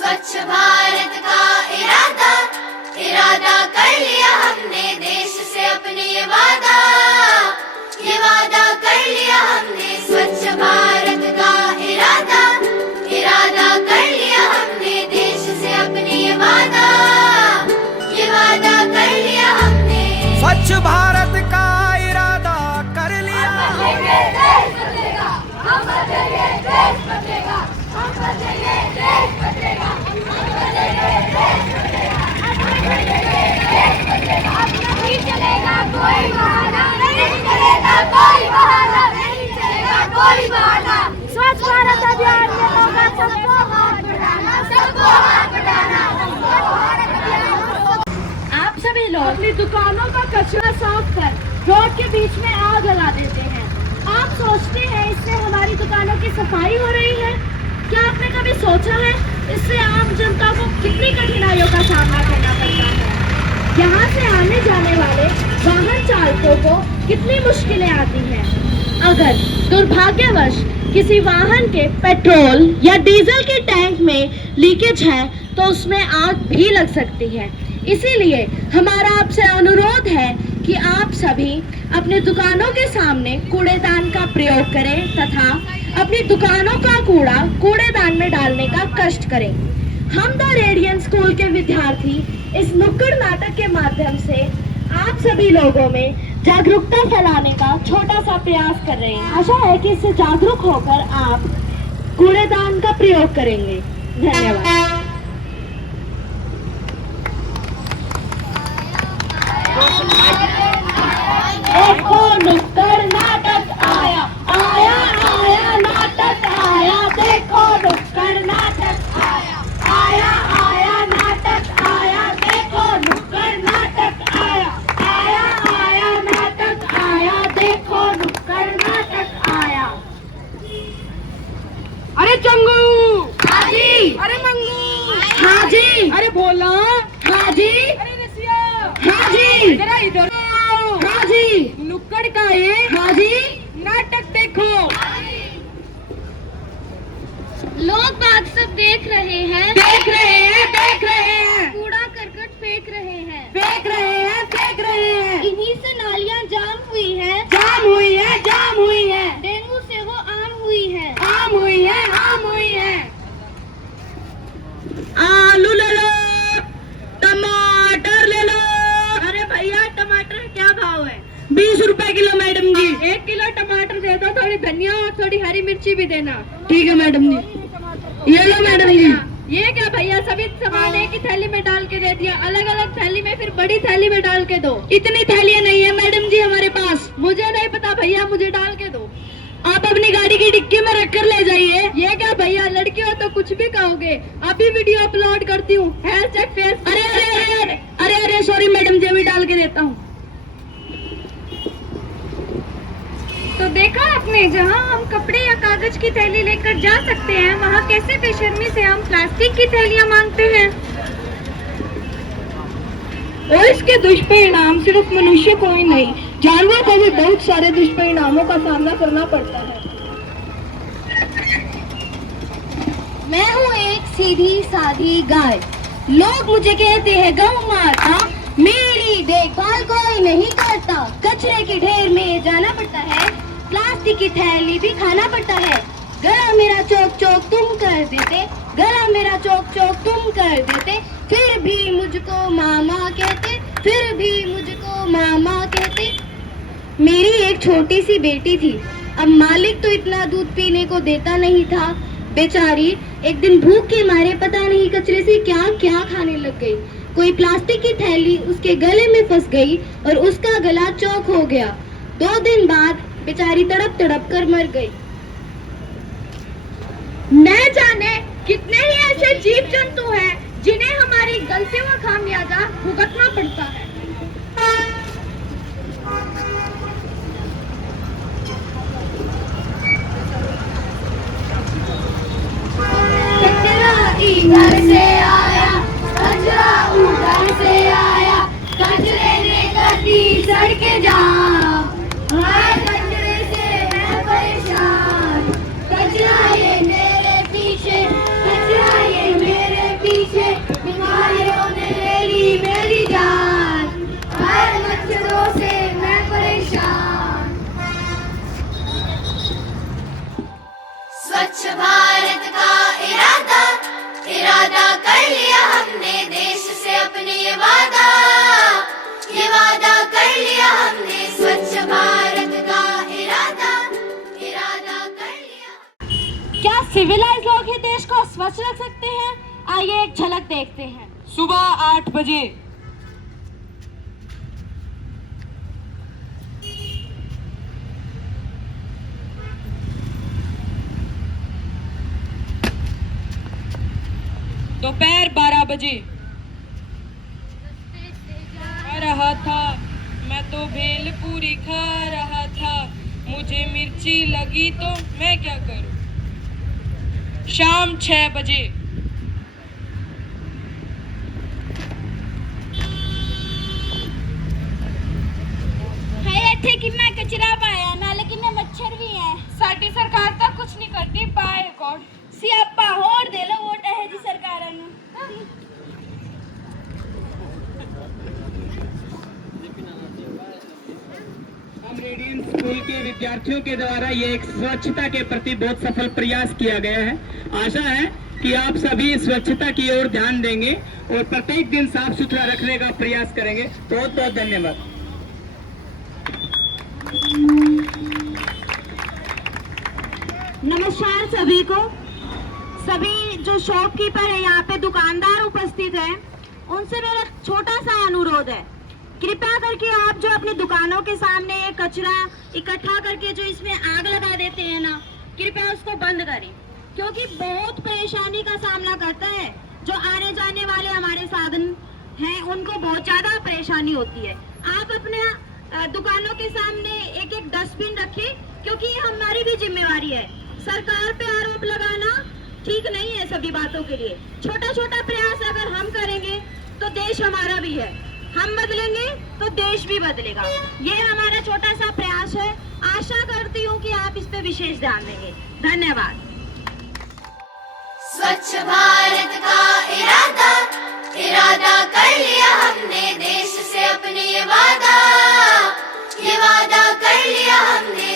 स्वच्छ भारत का इरादा इरादा कर लिया हमने, देश से अपने ये वादा कर लिया हमने। स्वच्छ भारत का इरादा इरादा कर लिया हमने, देश से अपने ये वादा कर लिया हमने। स्वच्छ भारत का इरादा कर लिया, देश बदलेगा, हम बदलेंगे, देश बदलेगा, हम बदलेंगे, देश बदलेगा, हम बदलेंगे, देश बदलेगा, हम बदलेंगे, देश बदलेगा। अब नहीं चलेगा कोई बहाना, नहीं चलेगा कोई बहाना, नहीं चलेगा कोई बहाना। स्वच्छ भारत अभियान में होगा सबको हाथ बढ़ाना, सबको हाथ बढ़ाना, सबको हाथ बढ़ाना। आप सभी लोग अपनी दुकानों का कचरा साफ कर रोड के बीच में आग लगा देते हैं। आप सोचते हैं इससे हमारी दुकानों की सफाई हो रही है? क्या आपने कभी सोचा है इससे आम जनता को कितनी कठिनाइयों का सामना करना पड़ता है? यहाँ से आने जाने वाले वाहन चालकों को कितनी मुश्किलें आती हैं। अगर दुर्भाग्यवश किसी वाहन के पेट्रोल या डीजल के टैंक में लीकेज है तो उसमें आग भी लग सकती है। इसीलिए हमारा आपसे अनुरोध है कि आप सभी अपनी दुकानों के सामने कूड़ेदान का प्रयोग करें तथा अपनी दुकानों का कूड़ा कूड़ेदान में डालने का कष्ट करें। हम द रेडियन स्कूल के विद्यार्थी इस नुक्कड़ नाटक के माध्यम से आप सभी लोगों में जागरूकता फैलाने का छोटा सा प्रयास कर रहे हैं। आशा है कि इससे जागरूक होकर आप कूड़ेदान का प्रयोग करेंगे। धन्यवाद। देखो नुक्कड़ नाटक आया, आया आया नाटक आया, देखो नुक्कड़ नाटक आया, आया आया नाटक आया, देखो नुक्कड़ नाटक आया, आया आया नाटक आया, देखो नुक्कड़ नाटक आया। अरे चंगू, हाँ जी। अरे मंगू, हाँ जी। अरे भोला, हाँ जी। अरे रसिया, हाँ जी। जरा इधर आओ। हाँ जी। नुक्कड़ का ये हाँ जी। नाटक देखो। लोग बात सब देख रहे हैं, देख रहे हैं, देख रहे हैं, कूड़ा करकट फेंक रहे हैं, फेंक रहे हैं, फेंक रहे हैं। इन्हीं से नालियां जाम हुई हैं, जाम हुई है, जाम हुई है, डेंगू से वो आम हुई है। आम हुई है, आम हुई है। आलू ले लो, टमाटर ले लो। अरे भैया टमाटर क्या भाव है? 20 रुपए किलो मैडम जी। 1 किलो टमाटर दे दो, थोड़ी धनिया और थोड़ी हरी मिर्ची भी देना। ठीक है मैडम जी, ये लो मैडम जी। ये क्या भैया सभी सामान एक ही थैली में डाल के दे दिया, अलग अलग थैली में, फिर बड़ी थैली में डाल के दो। इतनी थैलियां नहीं है मैडम जी हमारे पास। मुझे नहीं पता भैया, मुझे डाल के दो। आप अपनी गाड़ी की डिक्की में रख कर ले जाइए। ये क्या भैया, लड़की हो तो कुछ भी कहोगे। अभी वीडियो अपलोड करती हूँ, #फेस। अरे अरे अरे अरे अरे सॉरी मैडम जी, अभी डाल के देता हूँ। तो देखा आपने, जहाँ हम कपड़े या कागज की थैली लेकर जा सकते हैं, वहाँ कैसे बेशर्मी से हम प्लास्टिक की थैलियाँ मांगते हैं। और इसके दुष्परिणाम सिर्फ मनुष्य को ही नहीं, जानवर को भी बहुत सारे दुष्परिणामों का सामना करना पड़ता है। मैं हूँ एक सीधी सादी गाय, लोग मुझे कहते हैं गौ माता, मेरी देखभाल कोई नहीं करता। कचरे के ढेर में जाना पड़ता है, प्लास्टिक की थैली भी खाना पड़ता है। गला मेरा चौक चौक तुम कर देते, गला मेरा चौक चौक तुम कर देते, फिर भी मुझको मामा कहते, फिर भी मुझको मामा कहते। मेरी एक छोटी सी बेटी थी, अब मालिक तो इतना दूध पीने को देता नहीं था। बेचारी एक दिन भूख के मारे पता नहीं कचरे से क्या क्या खाने लग गई। कोई प्लास्टिक की थैली उसके गले में फंस गई और उसका गला चौक हो गया। 2 दिन बाद बेचारी तड़प तड़प कर मर गई। न जाने कितने ही ऐसे जीव जंतु हैं जिन्हें हमारी गलतियों का खामियाजा भुगतना पड़ता है। कचरा इधर से आया, कचरा उधर से आया, कचरे ने कर दी सड़कें जाम। हाय कचरे से मैं परेशान, कचरा ये मेरे पीछे, कचरा ये मेरे स्वच्छ रख सकते हैं? आइए एक झलक देखते हैं। सुबह 8 बजे। दोपहर 12 बजे। आ रहा था मैं तो भेल पूरी खा रहा था, मुझे मिर्ची लगी तो मैं क्या करूं। शाम 6 बजे। ਇੱਥੇ ਕਿੰਨਾ ਕਚਰਾ ਪਾਇਆ, ਨਾਲੇ ਕਿੰਨੇ ਮੱਛਰ ਵੀ ਹੈ। ਸਾਡੀ ਸਰਕਾਰ ਤਾਂ ਕੁਝ ਨਹੀਂ ਕਰਦੀ। By God. ਸਿਆਪਾ ਹੋਰ ਦੇ ਲੋ ਵੋਟ ਇਹ ਜੀ ਸਰਕਾਰਾਂ ਨੂੰ। हम रेडियन स्कूल के विद्यार्थियों के द्वारा ये एक स्वच्छता के प्रति बहुत सफल प्रयास किया गया है। आशा है कि आप सभी स्वच्छता की ओर ध्यान देंगे और प्रत्येक दिन साफ सुथरा रखने का प्रयास करेंगे। बहुत बहुत धन्यवाद। नमस्कार सभी को। सभी जो शॉपकीपर है यहाँ पे दुकानदार उपस्थित हैं, उनसे मेरा छोटा सा अनुरोध है, कृपया करके आप जो अपनी दुकानों के सामने ये कचरा इकट्ठा करके जो इसमें आग लगा देते हैं ना, कृपया उसको बंद करें, क्योंकि बहुत परेशानी का सामना करता है। जो आने जाने वाले हमारे साधन हैं उनको बहुत ज्यादा परेशानी होती है। आप अपने दुकानों के सामने एक एक डस्टबिन रखें, क्योंकि ये हमारी भी जिम्मेवारी है। सरकार पे आरोप लगाना ठीक नहीं है सभी बातों के लिए। छोटा छोटा प्रयास अगर हम करेंगे तो देश हमारा भी है, हम बदलेंगे तो देश भी बदलेगा। ये हमारा छोटा सा प्रयास है। आशा करती हूँ कि आप इस पे विशेष ध्यान देंगे। धन्यवाद। स्वच्छ भारत का इरादा कर लिया हमने, देश से अपने ये वादा कर लिया हमने।